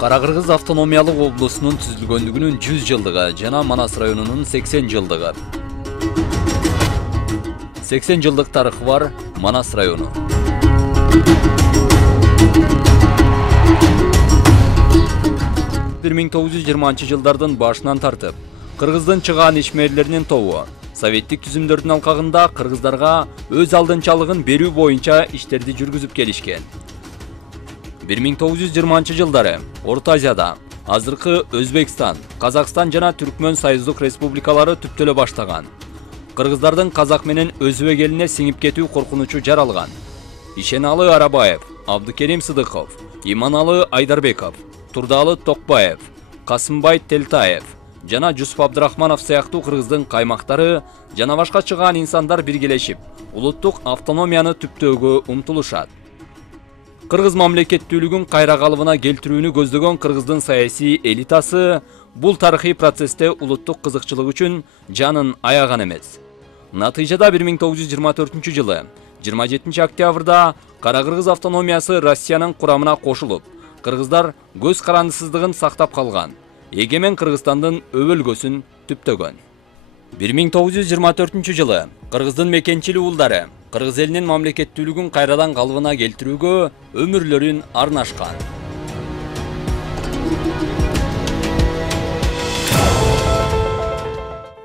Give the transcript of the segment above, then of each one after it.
Кара-Кыргыз автономиялык облусунун түзүлгөндүгүнүн 100 жылдыгы жана Манас районунун 80 жылдыгы. 80 жылдык тарыхы бар Манас району. Бир 1920 жылдардын башынан тартып, Кыргыздын чыгаан ишмерлеринин тобу советтик түзүмдөрдүн алкагында кыргыздарга өз алдынчалыгын берүү боюнча иштерди жүргүзүп келишкен. 1920 жылдары Орто Азияда азыркы Өзбекстан, Казакстан жана Түркмөн союздук республикалары түптөлө баштаган. Кыргыздардын казак менен өзбек элине сиңип кетүү коркунучу жаралган. Ишеналы Арабаев, Абдыкерим Сыдыков, Иманалы Айдарбеков, Турдалы Токбаев, Касымбай Телтаев жана Жусуп Абдрахманов сыяктуу кыргыздын каймактары жана башка чыгаан инсандар биргелешип, улуттук автономияны түптөөгө умтулушат. Кыргыз мамлекеттүүлүгүн кайра калыбына келтирүүнү көздөгөн кыргыздын саясий элитасы бул тарыхый процессте улуттук кызыкчылык үчүн жанын аяган эмес. Натыйжада 1924 жылы 27 октябрда Кара-Кыргыз автономиясы Россиянын курамына кошулуп, кыргыздар көз карандысыздыгын сактап калган, эгемен Кыргызстандын өбөлгөсүн түптөгөн. 1924 жылы Кыргыздын мекенчил уулдары Кыргыз элинин мамлекеттүүлүгүн кайрадан калыбына келтирүүгө өмүрлөрүн арнашкан.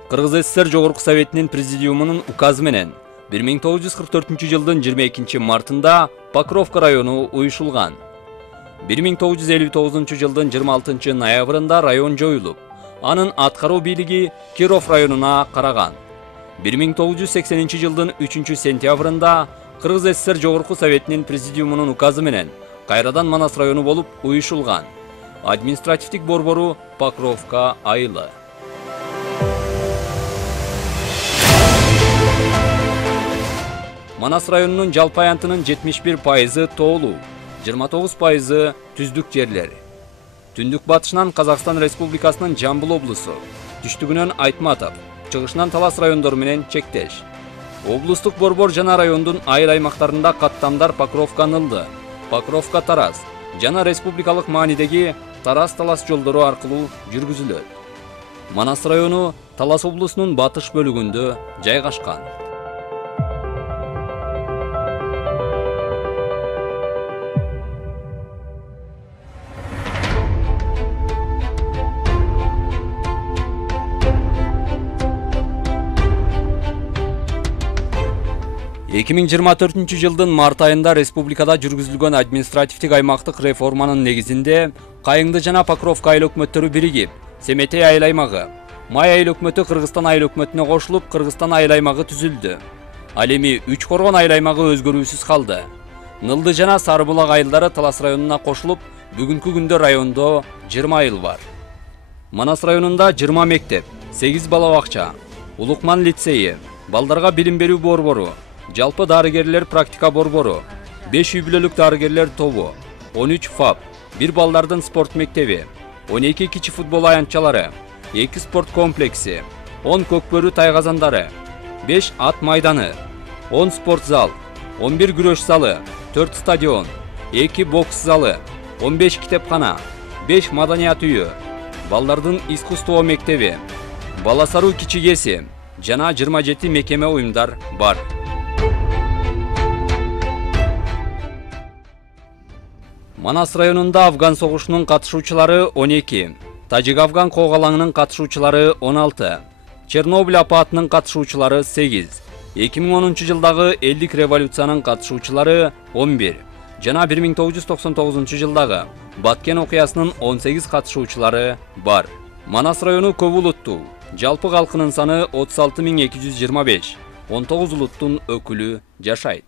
Кыргыз СССР Жогорку Советинин президиумунун указы менен 1944 жылдын 22 мартында Покровка району уюшулган. 1959 жылдын 26 ноябрында район жоюлуп, анын аткаруу бийлиги Киров районуна караган. 1980 жылдын 3 сентябрында Кыргыз СССР Жогорку Советинин президиумунун указы менен кайрадан Манас району болуп уюшулган. Административдик борбору Покровка айылы. Манас районунун жалпы аянтынын 71% тоолуу, 29% түздүк жерлер. Түндүк батышынан Казакстан Республикасынын Жамбыл облусу, түштүгүнөн Айтматов, чыгышынан Талас райондору менен чектеш. Облустук борбор жана райондун айыл аймактарында каттамдар Покровка Нылды, Покровка Тарас жана республикалык маанидеги Тарас-Талас жолдору аркылуу жүргүзүлөт. Манас району Талас облусунун батыш бөлүгүндө жайгашкан. Эки миң 24 жылдын март айында республикада жүргүзүлгөн административдик аймактык реформанын негизинде Кайыңды жана Покровка айыл өкмөттөрү биригип, Семетей айыл аймагы, Май айыл өкмөтү Кыргызстан айыл өкмөтүнө кошулуп, Кыргызстан айыл аймагы түзүлдү. Ал эми Үч Коргон айыл аймагы өзгөрүүсүз калды. Нылды жана Сары Булак айылдары Талас районуна кошулуп, бүгүнкү күндө райондо 20 айыл бар. Манас районунда 20 мектеп, 8 бала бакча, Улукман лицейи, балдарга билим берүү борбору, жалпы дарыгерлер практика борбору, 5 үй бүлөлүк дарыгерлер тобу, 13 ФАП, 1 балдардын спорт мектеби, 12 кичи футбол аянтчалары, 2 спорт комплекси, 10 көкбөрү тайгазандары, 5 ат майданы, 10 спорт зал, 11 күрөш залы, 4 стадион, 2 бокс залы, 15 китепкана, 5 маданият үйү, балдардын искусство мектеби, Баласаруу кичигеси жана 27 мекеме уюмдар бар. Манас районунда Афган согушунун катышуучулары 12, Тажик-Афган коогалаңынын катышуучулары 16, Чернобыль апаатынын катышуучулары 8, 2010 жылдагы элдик революциянын катышуучулары 11 жана 1999 жылдагы Баткен окуясынын 18 катышуучулары бар. Манас району көп улуттуу, жалпы калкынын саны 36225, 19 улуттун өкүлү жашайт.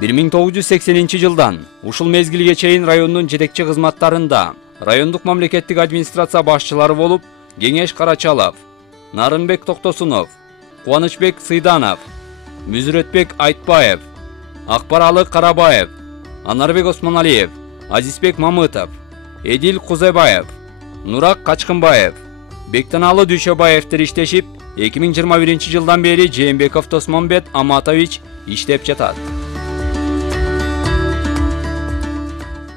1980 жылдан ушул мезгилге чейин райондун жетекчи кызматтарында райондук мамлекеттик администрация башчылары болуп Кеңеш Карачалов, Нарынбек Токтосунов, Кубанычбек Сыйданов, Мүзүрөтбек Айтбаев, Акбаралы Карабаев, Анарбек Осмоналиев, Азизбек Мамытов, Эдил Кузебаев, Нурак Качкынбаев, Бектаналы Дүйшөбаевтер иштешип, 2021 жылдан бери Жээнбеков Тосмонбет Аматович иштеп жатат.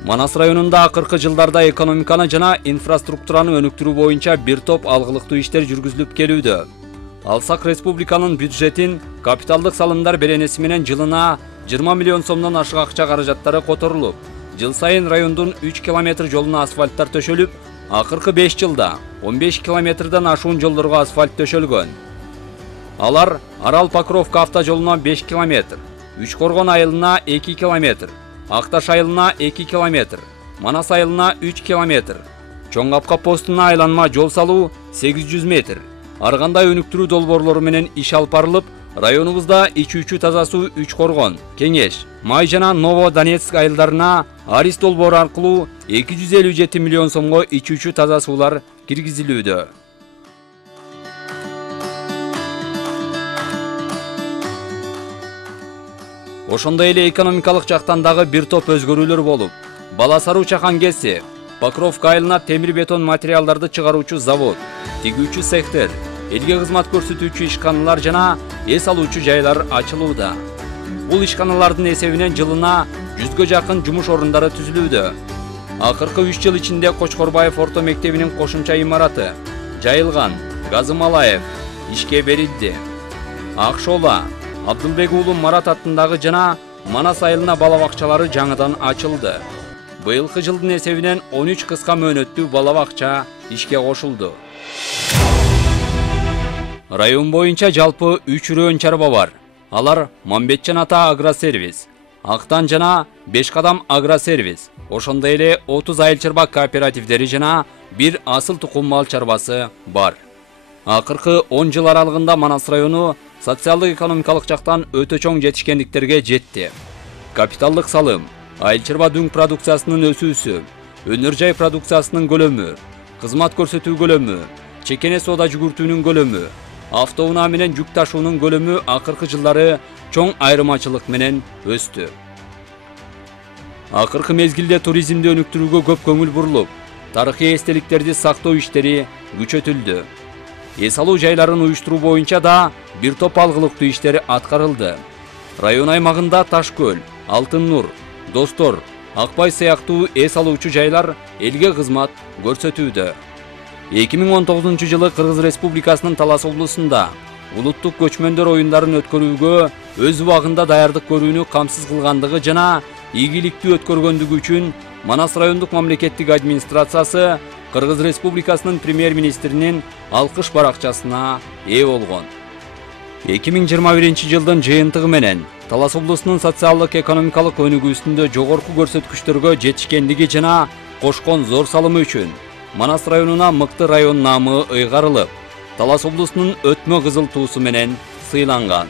Манас районунда акыркы жылдарда экономиканы жана инфраструктураны өнүктүрүү боюнча бир топ алгылыктуу иштер жүргүзүлүп келүүдө. Алсак республиканын бюджетин капиталдык салымдар беренеси менен жылына 20 миллион сомдон ашык акча каражаттары которулуп, жыл сайын райондун 3 километр жолуна асфальттар төшөлүп, акыркы 5 жылда 15 километрден ашуун жолдорго асфальт төшөлгөн. Алар Арал Покровка автожолуна 5 километр, Үчкоргон айылына 2 километр, Акташ айылына 2 километр, Манас айылына 3 километр, Чоң Апка постуна айланма жол салуу 800 метр, ар кандай өнүктүрүү долбоорлору менен иш алып барылып, районубузда ичүүчү таза суу Үчкоргон, Кеңеш, Май жана Ново-Донецк айылдарына Арис долбоору аркылуу 257 миллион сомго ичүүчү таза суулар киргизилүүдө. Ошондой эле экономикалык жактан дагы бир топ өзгөрүүлөр болуп, Баласаруу чакан КЭСи, Покровка айылына темир бетон материалдарды чыгаруучу завод, тигүүчү цехтер, элге кызмат көрсөтүүчү ишканалар жана эс алуучу жайлар ачылууда. Бул ишканалардын эсебинен жылына 100гө жакын жумуш орундары түзүлүүдө. Акыркы 3 жыл ичинде Кочкорбаев орто мектебинин кошумча имараты, Жайылган, Газымалаев ишке берилди. Акшола, Абдылбек уулу Марат аттындагы жана Манас айылына бала бакчалары жаңыдан ачылды. Быйылкы жылдын эсебинен 13 кыска мөөнөттүү бала бакча ишке кошулду. Район боюнча жалпы 3 район чарба бар. Алар Мамбетчан ата агросервис, Актан жана Бешкадам агросервис, ошондой эле 30 айыл чарба кооперативдери жана бир асыл тукум мал чарбасы бар. Акыркы 10 жыл аралыгында Манас району социалдык экономикалык жактан өтө чоң жетишкендиктерге жетти. Капиталдык салым, айыл чарба дүң продукциясынын өсүүсү, өнөр жай продукциясынын көлөмү, кызмат көрсөтүү көлөмү, чекене соода жүгүртүүнүн көлөмү, автоунаа менен жүк ташуунун көлөмү акыркы жылдары чоң айырмачылык менен өстү. Акыркы мезгилде туризмди өнүктүрүүгө көп көңүл бурулуп, тарыхый эстеликтерди сактоо иштери күчөтүлдү. Эс алуу жайларын уюштуруу боюнча да бир топ алгылыктуу иштер аткарылды. Район аймагында Ташкөл, Алтын Нур, Достор, Акбай сыяктуу эс алуучу жайлар элге кызмат көрсөтүүдө. 2019 жылы Кыргыз Республикасынын Талас облусунда улуттук көчмөндөр оюндарын өткөрүүгө өз убагында даярдык көрүүнү камсыз кылгандыгы жана ийгиликтүү өткөргөндүгү үчүн Манас райондук мамлекеттик администрациясы Кыргыз Республикасынын премьер-министринин алкыш баракчасына ээ болгон. 2021 жылдын жыйынтыгы менен Талас облусунун социалдык экономикалык өнүгүүсүндө жогорку көрсөткүчтөргө жетишкендиги жана кошкон зор салымы үчүн Манас районуна мыкты район наамы ыйгарылып, Талас облусунун өтмө кызыл туусу менен сыйланган.